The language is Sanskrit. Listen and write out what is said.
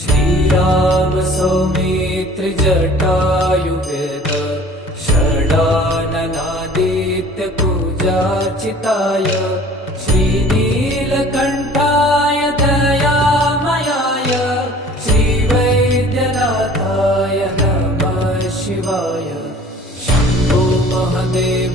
श्रीराम सौमित्र जटायुवेद षडाननादित्य पूजाचिताय श्रीनीलकण्ठाय दयामयाय श्रीवैद्यनाथाय नमः शिवाय। शम्भो महादेव